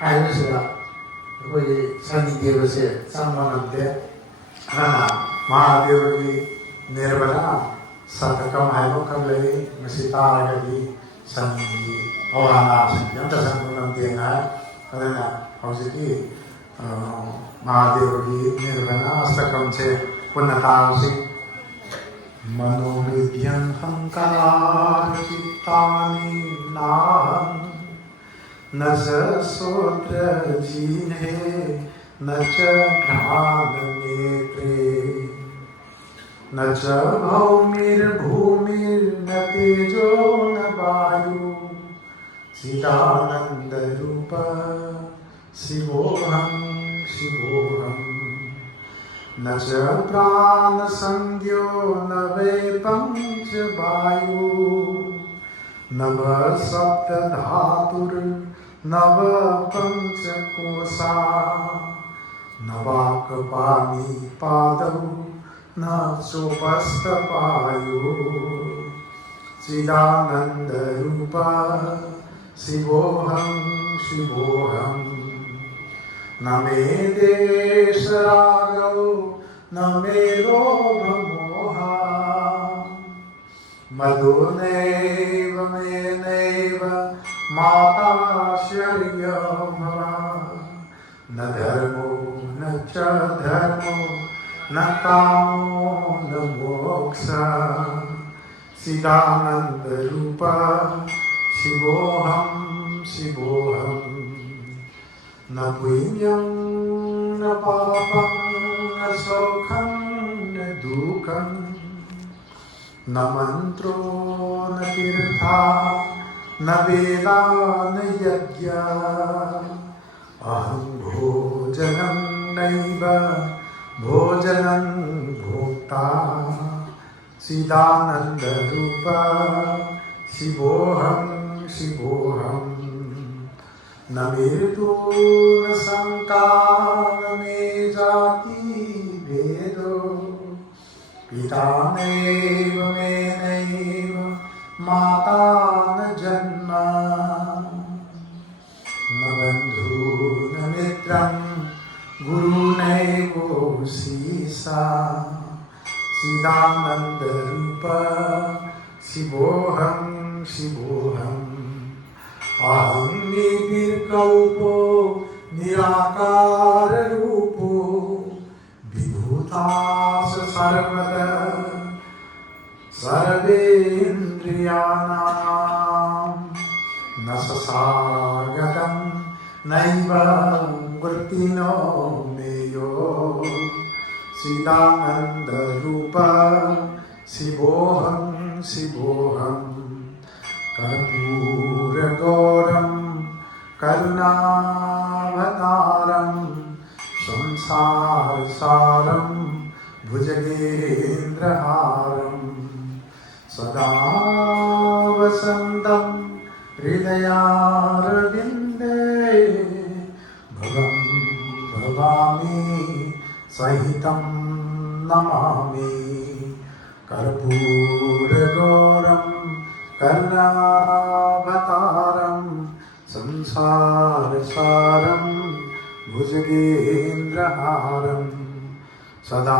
하이브스가 거기 산이되어서 쌍만한데 하나 마하대व기 내려가라 사탁감 하이브까지 마시타라가디 산이 어하나 연타 산문한데나 그러나 거기기 마하대व기 내려가라 사탁감체 पुनतासी मनोविद्यं हंकारचित्तानि नाहं न च श्रोत्रजिह्वे न च घ्राणनेत्रे न च भौमिर्भूमिर्न तेजो न वायु चिदानन्दरूप शिवोऽहं शिवोऽहम् न च प्राणसंज्ञो न वै पंचवायु नव सप्तधातुर्नव पंचकोशा न वाक्पाणि पादौ न चोपस्थपायु चिदानन्दरूप शिवोऽहं शिवोऽहम् न मे देशरागौ न मे लोभमोहा मधुनैव मेनैव माताश्चर्यभवा न धर्मो न च धर्मो न कामो न मोक्षः चिदानन्दरूप शिवोऽहं शिवोऽहम् न पुण्यं न पापं न सौखं न दुःखं न मन्त्रो न तीर्था न वेदा न यज्ञा अहं भोजनं नैव भोजनं भोक्ता चिदानन्दरूप शिवोऽहं शिवोऽहम् न मृत्यु न शंका न मे जाति भेदो पिता नैव मे नैव माता न जन्म न बन्धु न मित्रं गुरुनैवोऽसीसा चिदानन्दरूप शिवोऽहं शिवोऽहम् अहं निर्विकल्पो निराकाररूपो विभूतास सर्वदा सर्वेन्द्रियाणां न ससागतं नैव वृत्तिनो मेयो चिदानन्दरूप शिवोऽहं शिवोऽहम् कर्पूरगौरं करुणावतारं संसारसारं भुजगेन्द्रहारं सदा वसन्तं हृदयारविन्दे भवं भवामि सहितं नमामि कर्पूरगौरं करुणावतारं संसारसारं भुजगेन्द्रहारं सदा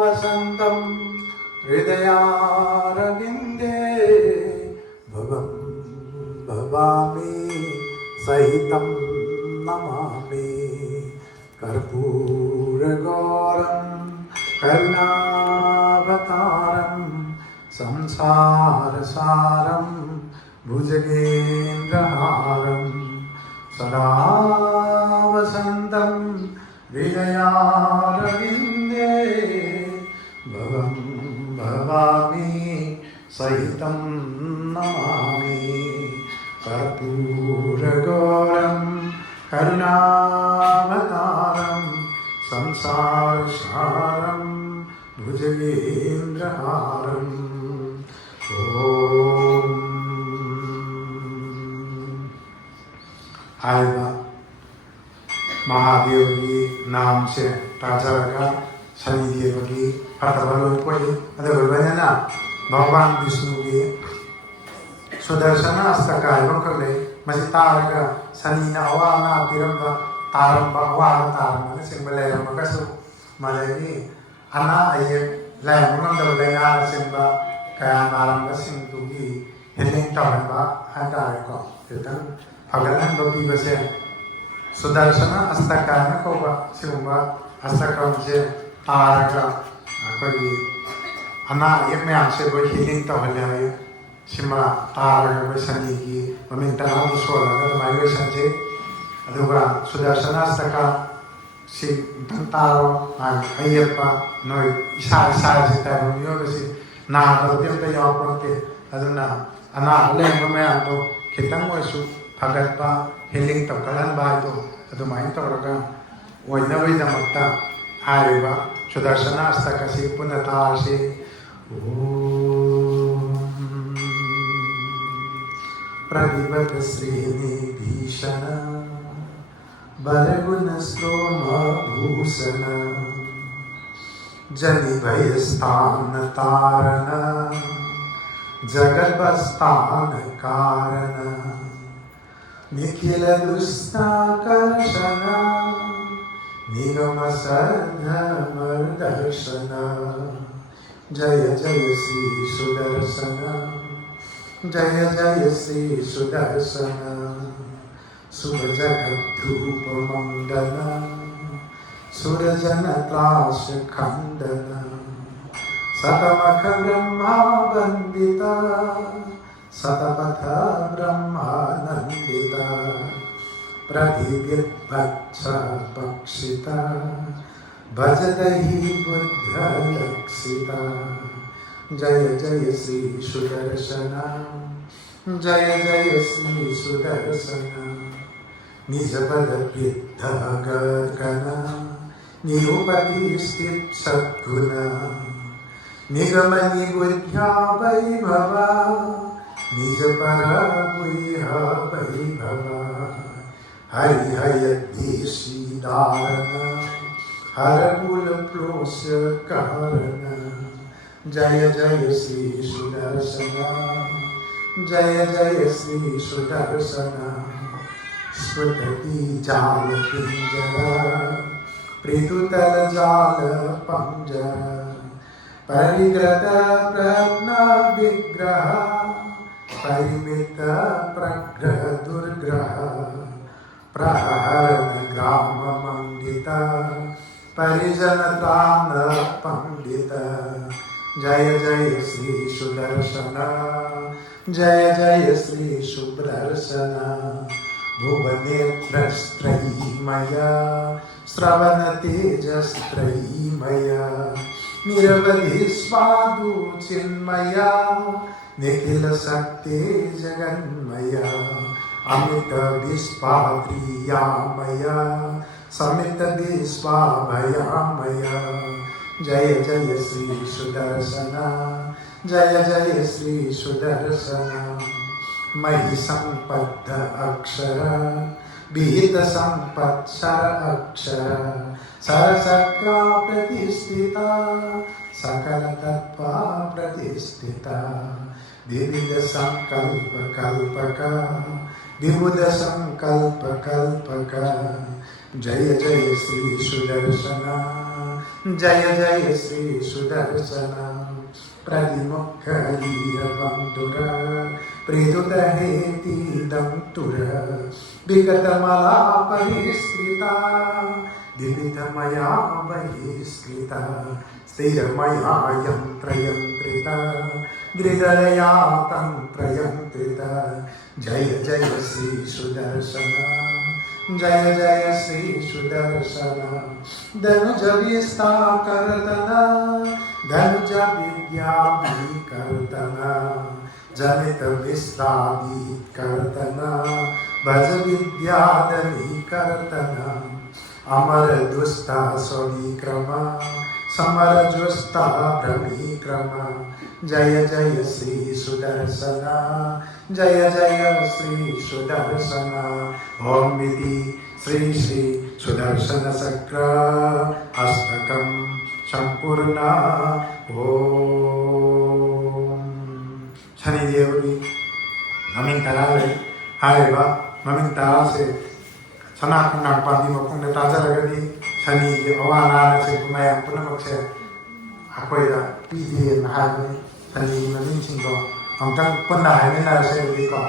वसन्तं हृदयारविन्दे भवं भवामि सहितं नमामि कर्पूरगौरं करुणावतारं संसारसारं भुजगेन्द्रहारं सदा वसन्तं हृदयारविन्दे भवं भवामि सहितं नमामि कर्पूरगौरं करुणावतारं संसारसारं भुजगेन्द्रहारम् ओम आएगा महादेव की नाम से ताजरगा शनिदेव की फतवलो कोई अदर भगवान विष्णु की सुदर्शन अस्तकाय बकले ꯃꯁꯤ ꯇꯥꯔꯒ ꯁꯅꯤꯅ ꯑꯋꯥ ꯑꯅꯥ ꯄꯤꯔꯝꯕ ꯇꯥꯔꯝꯕ ꯑꯋꯥꯕ ꯇꯥꯔꯝꯕꯅꯆꯤꯡꯕ ꯂꯩꯔꯝꯃꯒꯁꯨ ꯃꯗꯒꯤ ꯑꯅꯥ ꯑꯌꯦꯛ ꯂꯥꯏꯌꯦꯡꯕ ꯉꯝꯗꯕ ꯂꯥꯏꯅꯥꯅꯆꯤꯡꯕ ꯀꯌꯥ ꯅꯥꯔꯝꯕꯁꯤꯡꯗꯨꯒꯤ ꯍꯤꯂꯤꯡ ꯇꯧꯍꯟꯕ ꯍꯥꯏꯇꯥꯔꯦꯀꯣ ꯈꯤꯇꯪ ꯐꯒꯠꯍꯟꯕ ꯄꯤꯕꯁꯦ ꯁꯨꯗꯔꯁꯅ ꯑꯁꯇꯀꯥꯅ ꯀꯧꯕ ꯁꯤꯒꯨꯝꯕ ꯑꯁꯇꯀꯝꯁꯦ ꯇꯥꯔꯒ ꯑꯩꯈꯣꯏꯒꯤ ꯑꯅꯥ ꯑꯌꯦꯛ ꯃꯌꯥꯝꯁꯦ ꯑꯩꯈꯣꯏ ꯍꯤꯂꯤꯡ ꯇꯧꯍꯜꯂꯦ ꯍꯥꯏ ꯁꯤꯃ ꯇꯥꯔꯒ ꯑꯩꯈꯣꯏ ꯁꯅꯤꯒꯤ ꯃꯃꯤꯡ ꯇꯔꯥꯗ ꯁꯣꯜꯂꯒ ꯑꯗꯨꯃꯥꯏꯅ ꯂꯣꯏꯁꯟꯖꯩ ꯑꯗꯨꯒ ꯁꯨꯗꯔꯁꯅ ꯑꯁꯇꯀ ꯁꯤ ꯑꯝꯇꯪ ꯇꯥꯔꯣ ꯑꯌꯦꯛꯄ ꯅꯣꯏ ꯏꯁꯥꯁꯤ ꯇꯥꯏꯕ ꯃꯤꯑꯣꯏꯕꯁꯤ ꯅꯥꯗꯕꯗꯤ ꯑꯝꯇ ꯌꯥꯎꯔꯛꯄ ꯑꯗꯨꯅ ꯑꯅꯥꯕ ꯂꯩꯔꯝꯕ ꯃꯌꯥꯝꯗꯣ ꯈꯤꯇꯪ ꯑꯣꯏꯔꯁꯨ ꯐꯒꯠꯄ ꯍꯤꯂꯤꯡ ꯇꯧꯈꯠꯍꯟꯕ ꯍꯥꯏꯗꯣ ꯑꯗꯨꯃꯥꯏꯅ ꯇꯧꯔꯒ ꯑꯣꯏꯅꯕꯒꯤꯗꯃꯛꯇ ꯍꯥꯏꯔꯤꯕ ꯁꯨꯗꯔꯁꯅ ꯑꯁꯇꯀ ꯑꯁꯤ ꯄꯨꯟꯅ ꯇꯥꯔꯁꯤ प्रतिपद श्रेणी भीषण बलगुण स्तोम भूषण जनि भय स्थान तारण जगत स्थान कारण निखिल दुष्टाकर्षण निगम सद्धर्म दर्शन जय जय श्री सुदर्शन जय जय श्री सुदर्शन शुभ जगत धूप मंडन सुरजन त्रास खंडन सतमख ब्रह्मा वंदिता सतपथ ब्रह्मानंदिता प्रतिविद्भक्ष पक्षिता भजदहि बुद्धलक्षिता जय जय श्री सुदर्शन जय जय श्री सुदर्शन निज पद वृद्ध गगन निरुपति स्थित सद्गुण निगम निबुद्ध्या वैभव निज पर गुह्य वैभव हरि हयद्देशी दारण हर कुल प्लोष कारण जय जय श्री सुदर्शन जय जय श्री सुदर्शन स्फुटति जाल पिंजर पृथुतल जाल पंजर परिग्रत प्रज्ञ विग्रह परिमित प्रग्रह दुर्ग्रह प्रहरण ग्राम मंडित परिजन त्राण पंडित जय जय श्री सुदर्शन जय जय श्री सुदर्शन भुवनेत्रस्त्रयीमय श्रवण तेजस्त्रयीमय निरवधि स्वादु चिन्मय निखिल शक्ति जगन्मय अमित विश्वाद्रियामय समित विश्वाभयामय जय जय श्री सुदर्शन जय जय श्री सुदर्शन मयि संपद्ध अक्षर विहित संपत्सर अक्षर सरसत्ता प्रतिष्ठिता सकल तत्वा प्रतिष्ठिता विविध संकल्प कल्पक विबुध संकल्प कल्पक जय जय श्री सुदर्शन जय जय श्री सुदर्शन प्रतिमुखलीरबन्धुर प्रेतुतहेतिदन्तुर विगतमला परिष्कृता विविधमया बहिष्कृता स्थिरमया यन्त्रयन्त्रिता हृदया तन्त्रयन्त्रिता जय जय श्री सुदर्शन जय जय श्री सुदर्शन धनुज विस्ताकर्तन धनुज विद्या कर्तन जनित विस्तादी कर्तन भज विद्यादनी कर्तन अमर दुष्टा स्वविक्रम समर जुष्टा भ्रमीक्रम जय जय श्री सुदर्शन जय जय श्री सुदर्शन ओम विधि श्री श्री सुदर्शन चक्र अष्टकम संपूर्ण ओम शनिदेव की ममिंग तला हाइबा ममिंग तारा से सना कुनाक पादी मपुंग ने ताजरगदी सनी के अवाना से कुमाया पुनमक से अखोइदा पीदे हाइबा सनी ममिंग सिंगो अंतंग पन्ना हाइना से दिको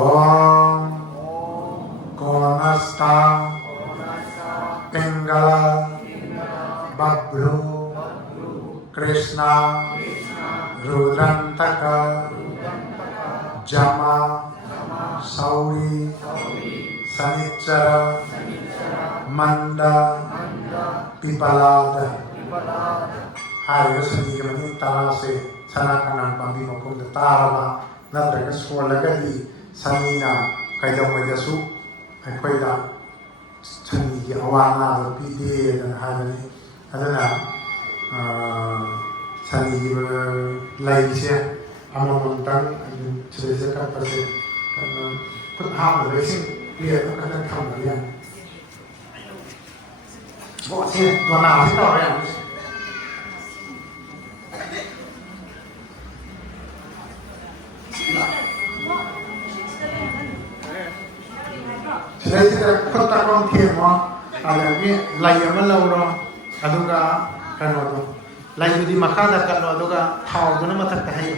ओम कोनस्ता पिंगला बब्रू कृष्णा रुद्रंतका जमा सौरी सनिच्चर मंद पिपलाद हाय सनी के मनी तारा से सना कनान पांबी मपुंग तारा नत्रग सोलगदी सनीना कैदम वजसु अखोइदा सनी के अवाना पीदे हायनी अदना सनी की लाइसे अमोंतन चेसे का पसे कुछ हाम रेसिंग ये तो कदम थम लिया वो से तो ना से तो है चेसे का पता कौन थे वो अगर ये लाइए में लाउरो अदुगा कनो तो लाइए दी मखाना कनो अदुगा थाव तो ना मत कहीं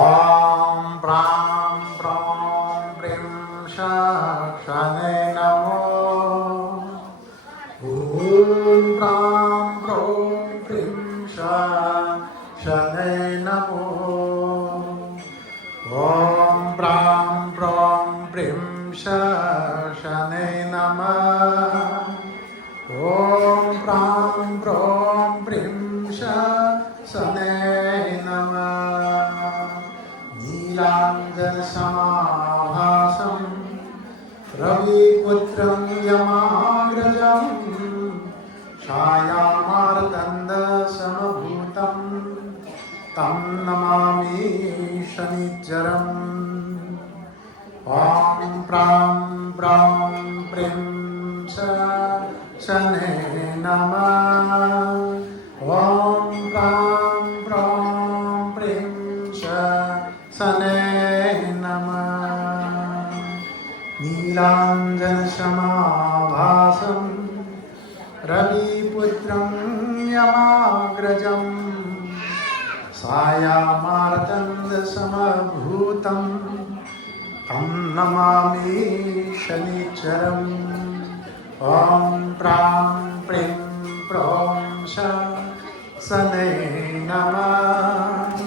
ओम प्राम प्राम प्रेम शने नमो ओम प्राम प्राम प्रेम शने नमो ओम प्राम प्राम प्रेम शने नमः ओम प्राम प्राम प्रेम शने नमः नीलांजन समाभासं रविपुत्रं यमाग्रजं छायामार्तण्ड समभूतं तं नमामि शनिचरम् ओम प्रां प्रां प्रीं शने नमः ओम प्रां प्रां प्रीं शने नमः नीलांजन समाभासं रविपुत्रं यमाग्रजं छायामार्तण्ड समभूतं तं नमामि शनिचरम् ओम प्रां प्रीं प्रौं शने नमः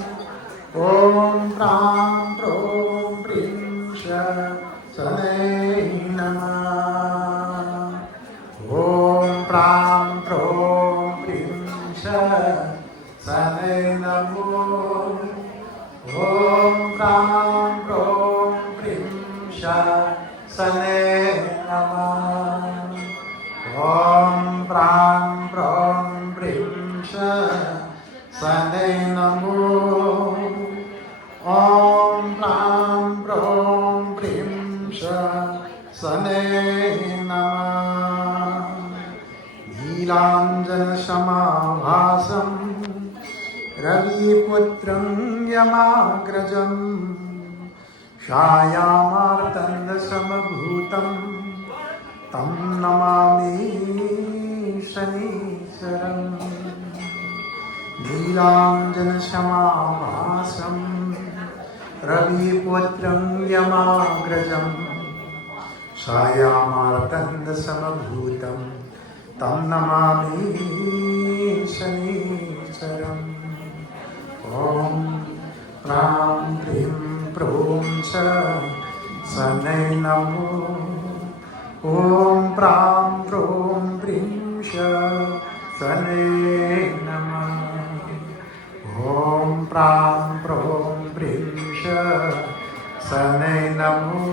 ओम प्रां प्रौं प्रीं शने नमः ओम प्रां प्रौं प्रीं शने नमो ओम प्रां प्रौं प्रीं शने नमः ओम प्रां प्रौं प्रीं शने नमो ओम प्रां प्रौं प्रीं शने नमः नीलांजन समाभासं रविपुत्रं यमाग्रजं छायामार्तण्ड समभूतं तं नमामि शनिचरम् नीलांजन समाभासं रविपुत्रं यमाग्रजं छायामार्तण्ड समभूतं तं नमामि शनिचरम् ओम प्रां प्रीं प्रौं शने नमो ओम प्रां प्रौं प्रीं शने नमः ओम प्रां प्रौं प्रीं शने नमो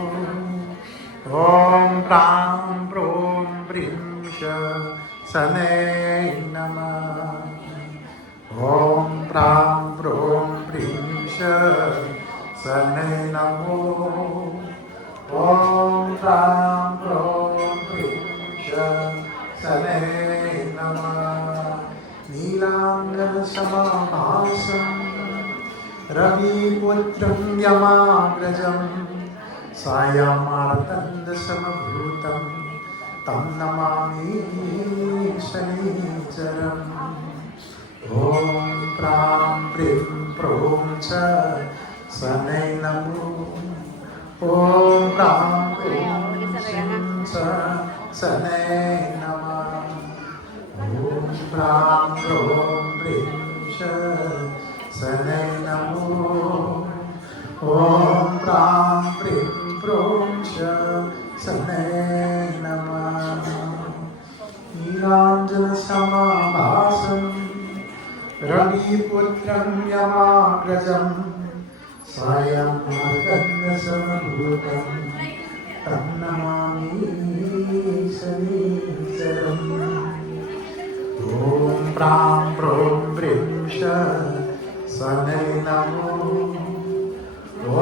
ओम प्रां प्रौं प्रीं शने नमः ओम प्रां प्रौं प्रीं शने नमो ओम प्रां प्रौं प्रीं शने नमः नीलाङ्गनसमाभासं रविपुत्रं यमाग्रजं सायमार्तण्डसमभूतं तं नमामि शनिचरम्। ॐ प्रां प्रीं प्रों च शनै नमो। ॐ प्रां प्रीं च शनै नमः। ॐ प्रां प्रों प्रीं च शनै नमो। ॐ प्रां प्रीं प्रों च शनै नमः। नीलाञ्जनसमाभासं रविपुत्रं यमाग्रजं सायमार्तण्डसमभूतं तं नमामि शनिचरम्। ॐ प्रां प्रों प्रीं च शनै नमो। ॐ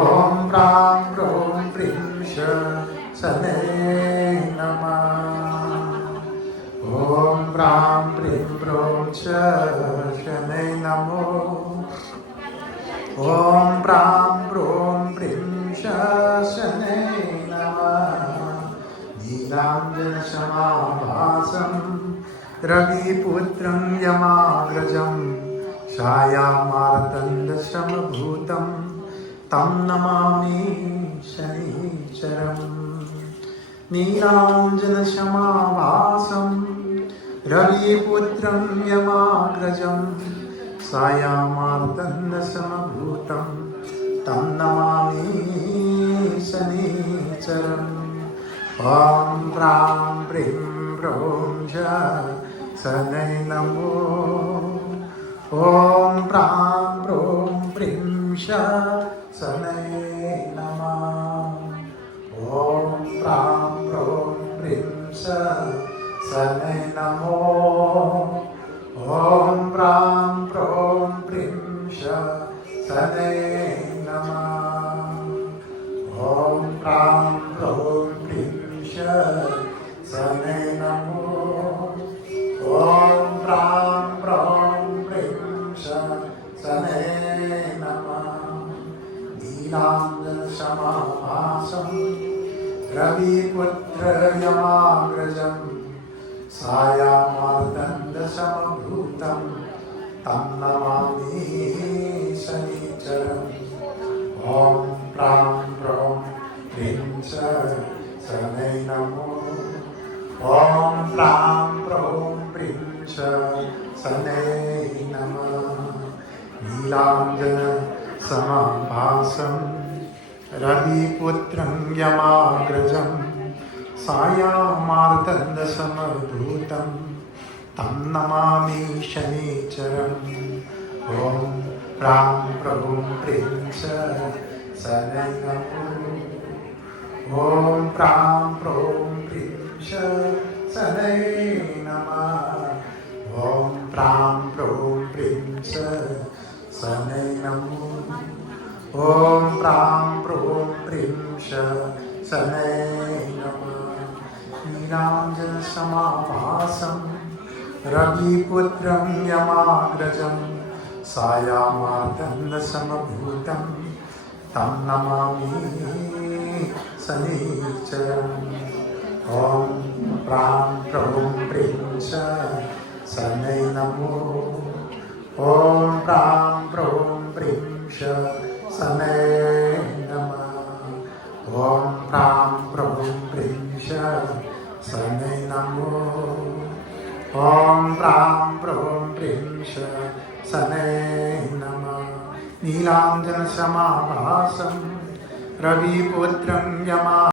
प्रां प्रों प्रीं च शनै नमः। ॐ प्रां प्रीं प्रों च शनै नमो। ॐ प्रां प्रों प्रीं च शनै नमः। नीलाञ्जनसमाभासं रविपुत्रं यमाग्रजं छायामार्तण्डसमभूतं तं नमामि शनिचरम्। नीलाञ्जनसमाभासं रविपुत्रं यमाग्रजं सायमार्तण्डसमभूतं तं नमामि शनिचरम्। ॐ प्रां प्रीं प्रों च शनै नमो। ॐ प्रां प्रों प्रीं च शनै नमः। ॐ प्रां प्रों प्रीं च शनै नमो। ॐ प्रां प्रों प्रीं च शनै नमः। ॐ प्रां प्रों प्रीं च शनै नमो। ॐ प्रां प्रों प्रीं च शनै नमः। नीलाञ्जनसमाभासं रविपुत्रयमाग्रजं सायमार्तण्डसमभूतं तं नमामि शनिचरम्। ॐ प्रां प्रों प्रीं च शनै नमो। ॐ प्रां प्रों प्रीं च शनै नमः। नीलाञ्जनसमाभासं रविपुत्रं यमाग्रजं सायमार्तण्डसमभूतं तं नमामि शनिचरम्। ॐ प्रां प्रों प्रीं च शनै नमो। ॐ प्रां प्रों प्रीं च शनै नमः। ॐ प्रां प्रों प्रीं च शनै नमो। ॐ प्रां प्रों प्रीं च शनै नमः। नीलाञ्जनसमाभासं रविपुत्रं यमाग्रजं सायमार्तण्डसमभूतं तं नमामि शनिचरम्। ॐ प्रां प्रों प्रीं च शनै नमो। ॐ प्रां प्रों प्रीं च शनै नमः। ॐ प्रां प्रों प्रीं च शनै नमो। ॐ प्रां प्रों प्रीं च शनै नमः। नीलाञ्जनसमाभासं रविपुत्रं यमा